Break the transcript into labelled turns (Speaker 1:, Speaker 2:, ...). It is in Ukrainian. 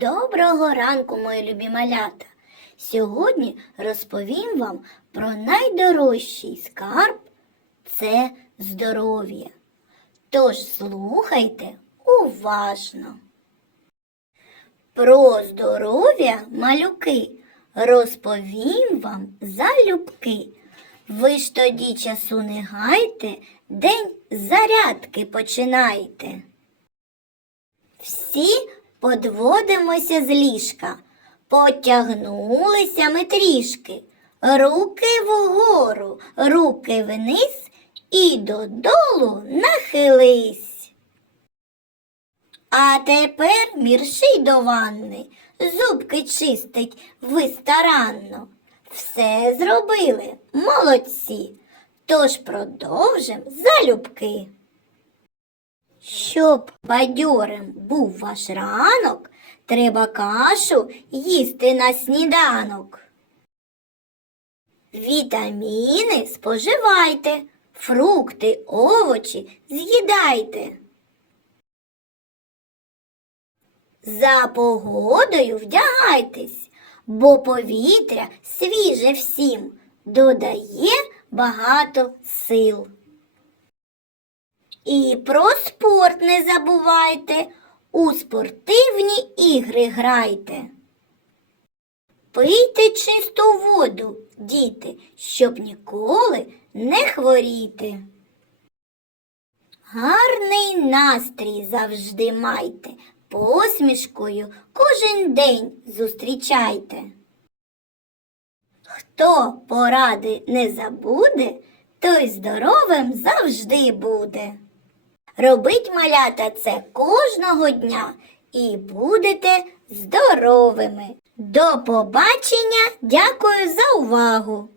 Speaker 1: Доброго ранку, мої любі малята! Сьогодні розповім вам про найдорожчий скарб це здоров'я. Тож слухайте уважно. Про здоров'я малюки розповім вам залюбки. Ви ж тоді часу не гайте, день зарядки починайте. Всі подводимося з ліжка, потягнулися ми трішки, руки вгору, руки вниз і додолу нахились. А тепер мірший до ванни, зубки чистить ви старанно. Все зробили, молодці, тож продовжим залюбки. Щоб бадьорим був ваш ранок, треба кашу їсти на сніданок. Вітаміни споживайте, фрукти, овочі з'їдайте. За погодою вдягайтесь, бо повітря свіже всім, додає багато сил. І про спорт не забувайте, у спортивні ігри грайте. Пийте чисту воду, діти, щоб ніколи не хворіти. Гарний настрій завжди майте, посмішкою кожен день зустрічайте. Хто поради не забуде, той здоровим завжди буде. Робить малята це кожного дня і будете здоровими. До побачення, дякую за увагу!